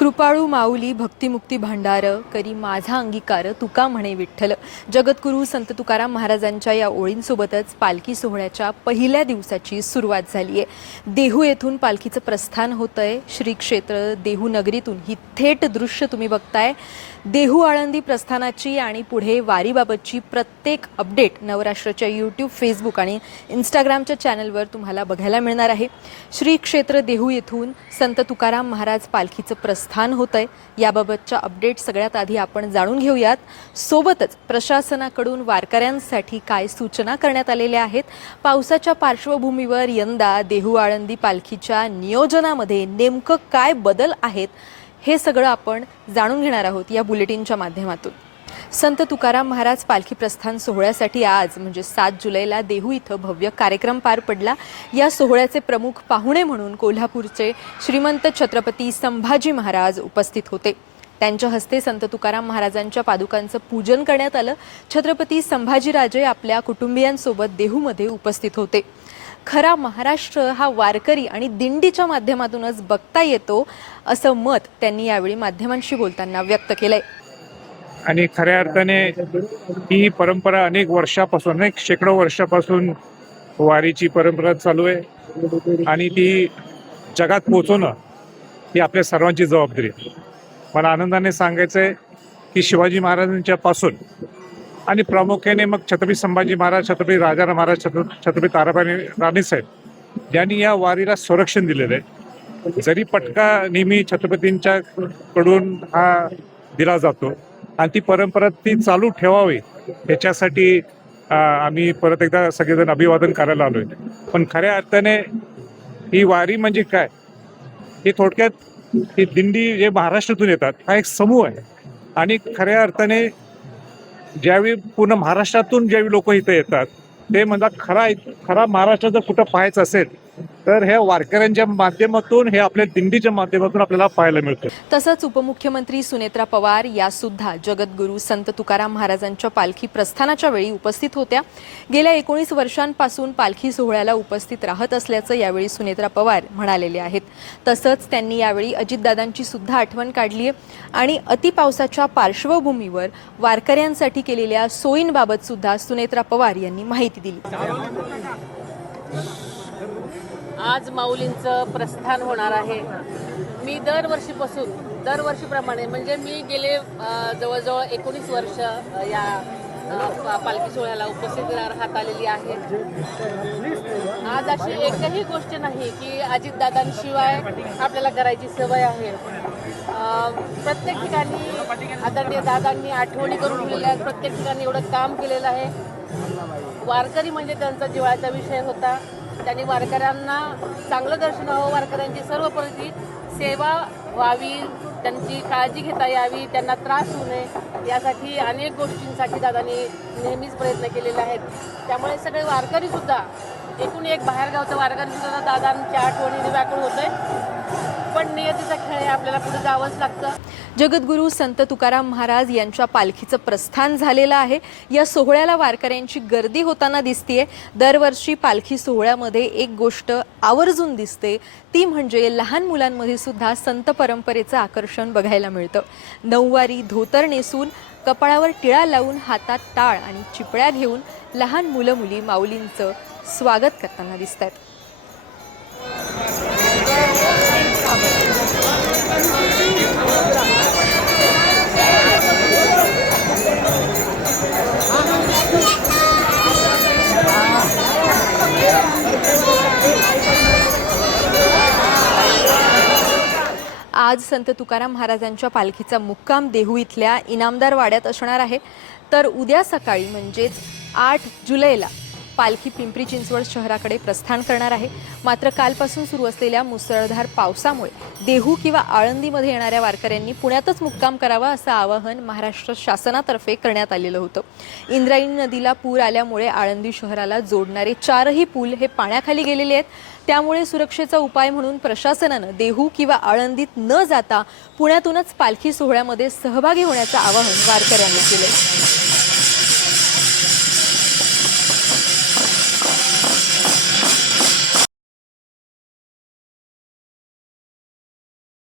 कृपाळू माऊली भक्तिमुक्ती भांडार करी माझा अंगीकार तुका म्हणे विठ्ठल। जगद्गुरू संत तुकाराम महाराजांच्या या ओळींसोबतच पालखी सोहळ्याच्या पहिल्या दिवसाची सुरुवात झाली आहे। देहू येथून पालखीचं प्रस्थान होतंय। श्री क्षेत्र देहू नगरीतून ही थेट दृश्य तुम्ही बघताय। देहू आळंदी प्रस्थानाची आणि पुढे वारीबाबतची प्रत्येक अपडेट नवराष्ट्राच्या यूट्यूब, फेसबुक आणि इंस्टाग्रामच्या चॅनलवर तुम्हाला बघायला मिळणार आहे। श्री क्षेत्र देहू येथून संत तुकाराम महाराज पालखीचं प्रस्थान होतंय, याबाबतच्या अपडेट सगळ्यात आधी आपण जाणून घेऊयात। सोबतच प्रशासनाकडून वारकऱ्यांसाठी काय सूचना करण्यात आलेल्या आहेत, पावसाच्या पार्श्वभूमीवर यंदा देहू आळंदी पालखीच्या नियोजनामध्ये नेमकं काय बदल आहेत, हे सगळं आपण जाणून घेणार आहोत या बुलेटिनच्या माध्यमातून। संत तुकाराम महाराज पालखी प्रस्थान सोहळ्यासाठी आज म्हणजे 7 जुलैला देहू इथं भव्य कार्यक्रम पार पडला। या सोहळ्याचे प्रमुख पाहुणे म्हणून कोल्हापूरचे श्रीमंत छत्रपती संभाजी महाराज उपस्थित होते। त्यांच्या हस्ते संत तुकाराम महाराजांच्या पादुकांचं पूजन करण्यात आलं। छत्रपती संभाजीराजे आपल्या कुटुंबियांसोबत देहूमध्ये उपस्थित होते। खरा महाराष्ट्र हा वारकरी आणि दिंडीच्या माध्यमातूनच बघता येतो, असं मत त्यांनी यावेळी माध्यमांशी बोलताना व्यक्त केलंय। आणि खऱ्या अर्थाने ही परंपरा अनेक वर्षापासून, अनेक शेकडो वर्षापासून वारीची परंपरा चालू आहे आणि ती जगात पोहोचवणं ही आपल्या सर्वांची जबाबदारी आहे। मला आनंदाने सांगायचं आहे की शिवाजी महाराजांच्या पासून आणि प्रामुख्याने मग छत्रपती संभाजी महाराज, छत्रपती राजाराम महाराज, छत्रपती ताराबाई राणी साहेब यांनी या वारीला संरक्षण दिलेलं आहे। जरी पटका नेहमी छत्रपतींच्या कडून हा दिला जातो आणि ती परंपरा ती चालू ठेवावी याच्यासाठी आम्ही परत एकदा सगळेजण अभिवादन करायला आलोय। पण खऱ्या अर्थाने ही वारी म्हणजे काय, ही थोडक्यात ही दिंडी जे महाराष्ट्रातून येतात हा एक समूह आहे आणि खऱ्या अर्थाने ज्यावेळी पूर्ण महाराष्ट्रातून ज्यावेळी लोक इथे येतात ते म्हणतात खरा महाराष्ट्र जर कुठं पाहायचं असेल तर हे वारकऱ्यांच्या माध्यमातून, हे आपल्या दिंडीच्या माध्यमातून आपल्याला पाहायला मिळतं। तसंच उपमुख्यमंत्री सुनेत्रा पवार या सुद्धा जगद्गुरू संत तुकाराम महाराजांच्या पालखी प्रस्थानाच्या वेळी उपस्थित होत्या। गेल्या 19 वर्षांपासून पालखी सोहळ्याला उपस्थित राहत असल्याचं यावेळी सुनेत्रा पवार म्हणालेले आहेत। तसंच त्यांनी यावेळी अजितदादांची सुद्धा आठवण काढली आहे आणि अतिपावसाच्या पार्श्वभूमीवर वारकऱ्यांसाठी केलेल्या सोयींबाबत सुद्धा सुनेत्रा पवार यांनी माहिती दिली। आज माऊलींचं प्रस्थान होणार आहे। मी दरवर्षीप्रमाणे म्हणजे मी गेले जवळजवळ 19 वर्ष या पालखी सोहळ्याला उपस्थित राहत आलेली आहे। आज अशी एकही गोष्ट नाही की अजितदादांशिवाय आपल्याला करायची सवय आहे। प्रत्येक ठिकाणी आदरणीय दादांनी आठवणी करून ठेवलेल्या आहेत, प्रत्येक ठिकाणी एवढं काम केलेलं आहे। वारकरी म्हणजे त्यांचा जिव्हाळ्याचा विषय होता। त्यांनी वारकऱ्यांना चांगलं दर्शन व्हावं, वारकऱ्यांची सर्वप्रती सेवा व्हावी, त्यांची काळजी घेता यावी, त्यांना त्रास होऊ नये यासाठी अनेक गोष्टींसाठी दादांनी नेहमीच प्रयत्न केलेले आहेत। त्यामुळे सगळे वारकरीसुद्धा, एकूण एक बाहेरगावचं वारकरीसुद्धा दादांच्या आठवणीने व्याकुळ होतंय। पण नियतीचा खेळ आहे, आपल्याला पुढे जावंच लागतं। जगद्गुरू संत तुकाराम महाराज यांच्या पालखीचं प्रस्थान झालेलं आहे। या सोहळ्याला वारकऱ्यांची गर्दी होताना दिसतेय। दरवर्षी पालखी सोहळ्यामध्ये एक गोष्ट आवर्जून दिसते, ती म्हणजे लहान मुलांमध्ये सुद्धा संत परंपरेचं आकर्षण बघायला मिळतं। नऊवारी धोतर नेसून, कपाळावर टिळा लावून, हातात टाळ आणि चिपळ्या घेऊन लहान मुलं मुली माऊलींचं स्वागत करताना दिसतात। आज संत तुकाराम महाराजांच्या पालखीचा मुक्काम देहू इथल्या इनामदार वाड्यात असणार आहे। तर उद्या सकाळी म्हणजेच 8 जुलैला पालखी पिंपरी चिंचवड शहराकडे प्रस्थान करणार आहे। मात्र कालपासून सुरू असलेल्या मुसळधार पावसामुळे देहू किंवा आळंदीमध्ये येणाऱ्या वारकऱ्यांनी पुण्यातच मुक्काम करावा असं आवाहन महाराष्ट्र शासनातर्फे करण्यात आलेलं होतं। इंद्रायणी नदीला पूर आल्यामुळे आळंदी शहराला जोडणारे 4ही पूल हे पाण्याखाली गेलेले आहेत। त्यामुळे सुरक्षेचा उपाय म्हणून प्रशासनानं देहू किंवा आळंदीत न जाता पुण्यातूनच पालखी सोहळ्यामध्ये सहभागी होण्याचं आवाहन वारकऱ्यांनी केलं।